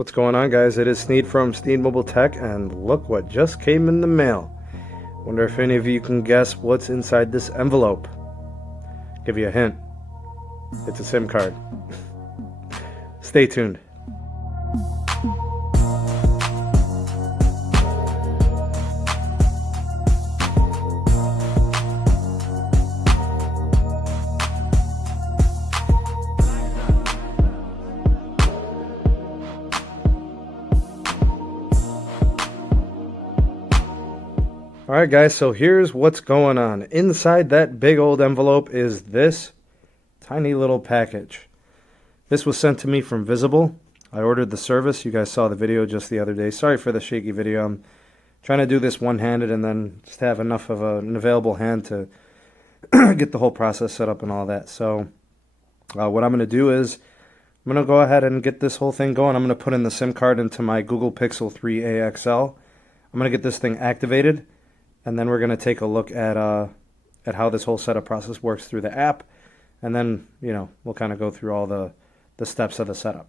What's going on, guys? It is Sneed from Sneed Mobile Tech, and look what just came in the mail. Wonder if any of you can guess what's inside this envelope. Give you a hint. It's a SIM card. Stay tuned. Alright guys, so here's what's going on. Inside that big old envelope is this tiny little package. This was sent to me from Visible. I ordered the service. You guys saw the video just the other day. Sorry for the shaky video. I'm trying to do this one-handed and then just have enough of an available hand to get the whole process set up and all that. So what I'm going to do is I'm going to go ahead and get this whole thing going. I'm going to put in the SIM card into my Google Pixel 3a XL. I'm going to get this thing activated. And then we're going to take a look at how this whole setup process works through the app. And then, we'll kind of go through all the steps of the setup.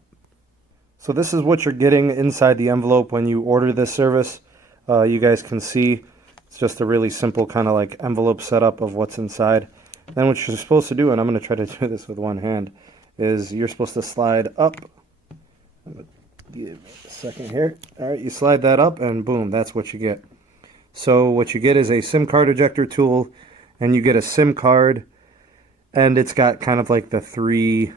So this is what you're getting inside the envelope when you order this service. You guys can see it's just a really simple kind of like envelope setup of what's inside. Then what you're supposed to do, and I'm going to try to do this with one hand, is you're supposed to slide up. Give me a second here. All right, you slide that up and boom, that's what you get. So what you get is a SIM card ejector tool, and you get a SIM card, and it's got kind of like the three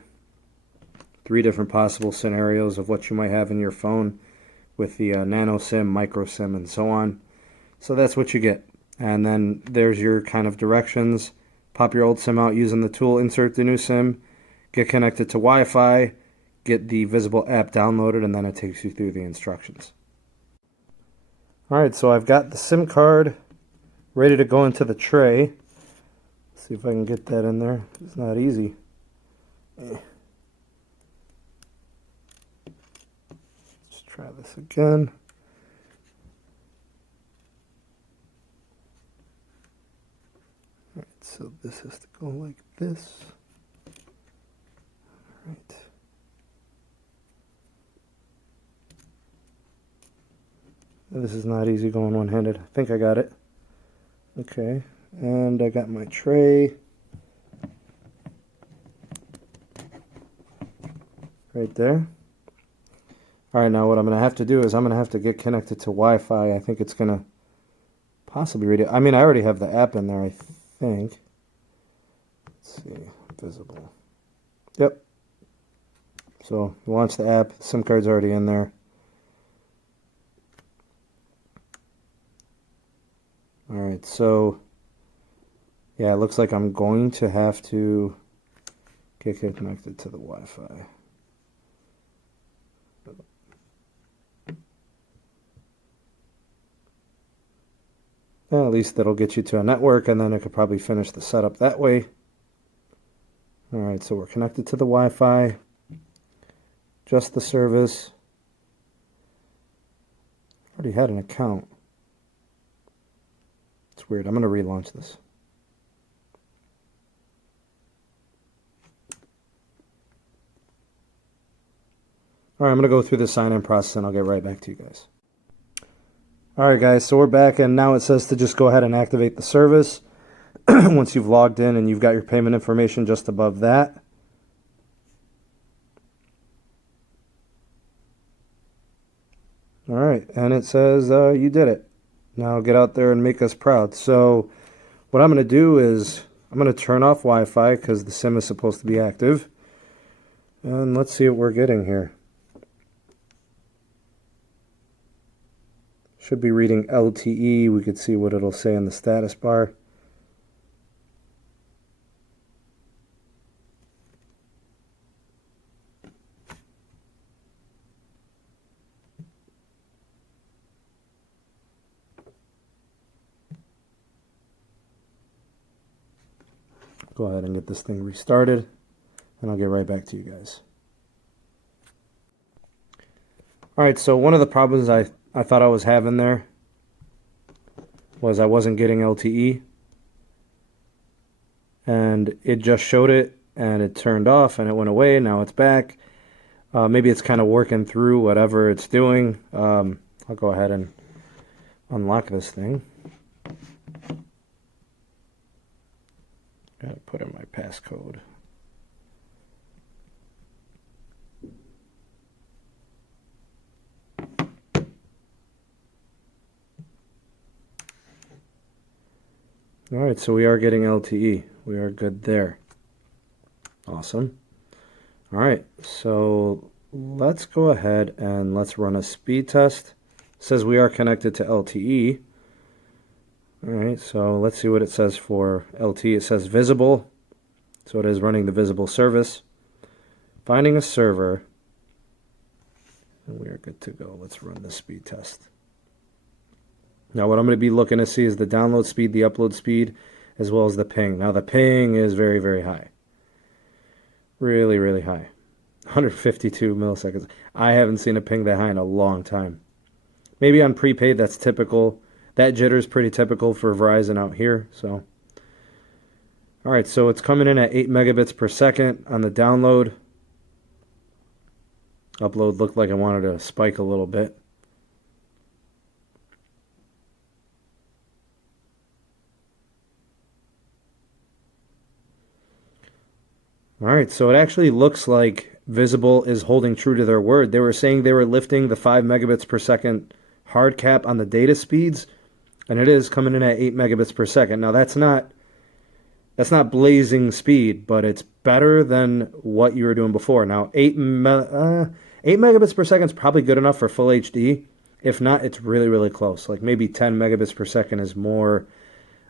different possible scenarios of what you might have in your phone with the nano SIM, micro SIM, and so on. So that's what you get. And then there's your kind of directions. Pop your old SIM out using the tool, insert the new SIM, get connected to Wi-Fi, get the Visible app downloaded, and then it takes you through the instructions. Alright, so I've got the SIM card ready to go into the tray. Let's see if I can get that in there. It's not easy. Let's try this again. Alright, so this has to go like this. Alright. This is not easy going one-handed. I think I got it. Okay, and I got my tray right there. Alright, now what I'm going to have to do is I'm going to have to get connected to Wi-Fi. I think it's going to possibly read it. I mean, I already have the app in there, I think. Let's see, Visible. Yep. So, you launch the app, the SIM card's already in there. Alright, so yeah, it looks like I'm going to have to get connected to the Wi-Fi. Well, at least that'll get you to a network, and then I could probably finish the setup that way. Alright, so we're connected to the Wi-Fi. Just the service. Already had an account. It's weird. I'm going to relaunch this. Alright, I'm going to go through the sign-in process and I'll get right back to you guys. Alright guys, so we're back, and now it says to just go ahead and activate the service. Once you've logged in and you've got your payment information just above that. Alright, and it says you did it. Now get out there and make us proud. So what I'm going to do is I'm going to turn off Wi-Fi because the SIM is supposed to be active. And let's see what we're getting here. Should be reading LTE. We could see what it'll say in the status bar. Go ahead and get this thing restarted, and I'll get right back to you guys. Alright, so one of the problems I thought I was having there was I wasn't getting LTE. And it just showed it, and it turned off, and it went away. Now it's back. Maybe it's kind of working through whatever it's doing. I'll go ahead and unlock this thing. Gotta put in my passcode. All right, so we are getting LTE. We are good there. Awesome. All right, so let's go ahead and let's run a speed test. It says we are connected to LTE. All right, so let's see what it says for LTE. It says visible, so it is running the visible service. Finding a server, and we are good to go. Let's run the speed test. Now what I'm going to be looking to see is the download speed, the upload speed, as well as the ping. Now the ping is very, very high. Really, really high. 152 milliseconds. I haven't seen a ping that high in a long time. Maybe on prepaid, that's typical. That jitter is pretty typical for Verizon out here. So, all right, so it's coming in at 8 megabits per second on the download. Upload looked like I wanted to spike a little bit. All right, so it actually looks like Visible is holding true to their word. They were saying they were lifting the 5 megabits per second hard cap on the data speeds, and it is coming in at 8 megabits per second. Now that's not blazing speed, but it's better than what you were doing before. Now 8 megabits per second is probably good enough for full HD. If not, it's really, really close. Like maybe 10 megabits per second is more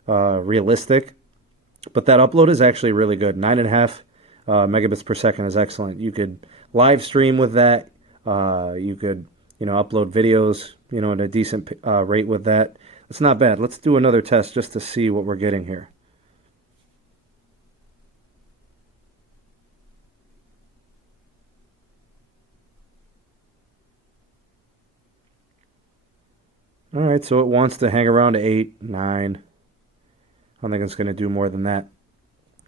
realistic. But that upload is actually really good. 9.5 megabits per second is excellent. You could live stream with that. You could, upload videos, at a decent rate with that. It's not bad. Let's do another test just to see what we're getting here. All right, so it wants to hang around 8, 9. I don't think it's going to do more than that.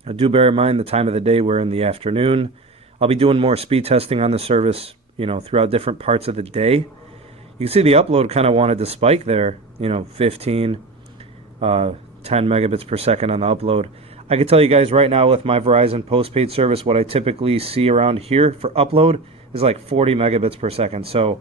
Now, do bear in mind the time of the day. We're in the afternoon. I'll be doing more speed testing on the service, throughout different parts of the day. You can see the upload kind of wanted to spike there, 15, 10 megabits per second on the upload. I can tell you guys right now with my Verizon postpaid service, what I typically see around here for upload is like 40 megabits per second. So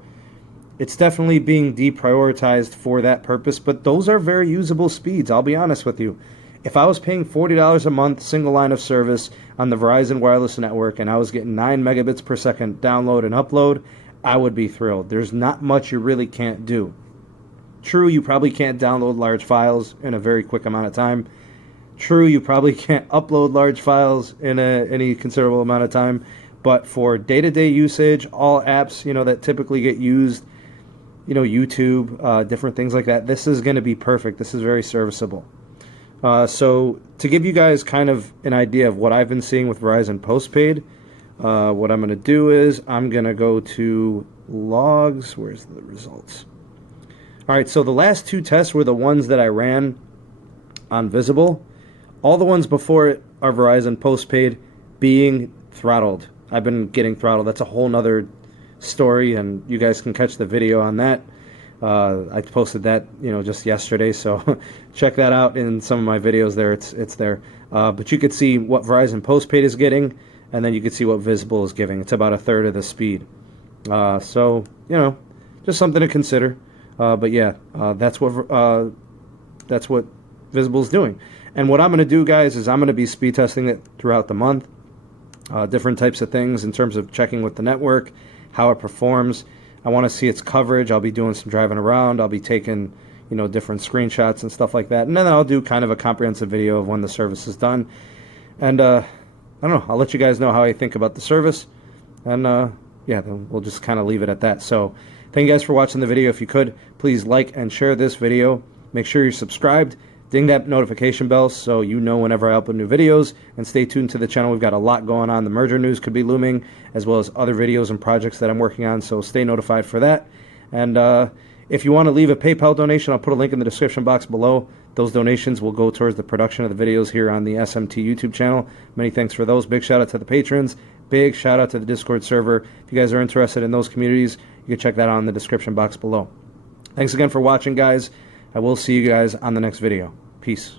it's definitely being deprioritized for that purpose, but those are very usable speeds. I'll be honest with you. If I was paying $40 a month, single line of service on the Verizon wireless network, and I was getting 9 megabits per second download and upload, I would be thrilled. There's not much you really can't do. True, you probably can't download large files in a very quick amount of time. True, you probably can't upload large files in any considerable amount of time. But for day-to-day usage, all apps, that typically get used, YouTube, different things like that, this is going to be perfect. This is very serviceable. So to give you guys kind of an idea of what I've been seeing with Verizon postpaid, what I'm going to do is I'm going to go to logs. Where's the results? All right, so the last two tests were the ones that I ran on Visible. All the ones before it are Verizon postpaid being throttled. I've been getting throttled. That's a whole nother story, and you guys can catch the video on that. I posted that, just yesterday, so check that out in some of my videos there. It's there. But you could see what Verizon postpaid is getting, and then you could see what Visible is giving. It's about a third of the speed. So, just something to consider. But yeah, that's what Visible is doing. And what I'm going to do, guys, is I'm going to be speed testing it throughout the month. Different types of things in terms of checking with the network, how it performs. I want to see its coverage. I'll be doing some driving around. I'll be taking, different screenshots and stuff like that. And then I'll do kind of a comprehensive video of when the service is done. And I don't know. I'll let you guys know how I think about the service. And yeah, then we'll just kind of leave it at that. So thank you guys for watching the video. If you could, please like and share this video. Make sure you're subscribed. Ding that notification bell so you know whenever I upload new videos, and stay tuned to the channel. We've got a lot going on. The merger news could be looming, as well as other videos and projects that I'm working on, so stay notified for that. And if you want to leave a PayPal donation, I'll put a link in the description box below. Those donations will go towards the production of the videos here on the SMT YouTube channel. Many thanks for those. Big shout out to the patrons. Big shout out to the Discord server. If you guys are interested in those communities, you can check that out in the description box below. Thanks again for watching, guys. I will see you guys on the next video. Peace.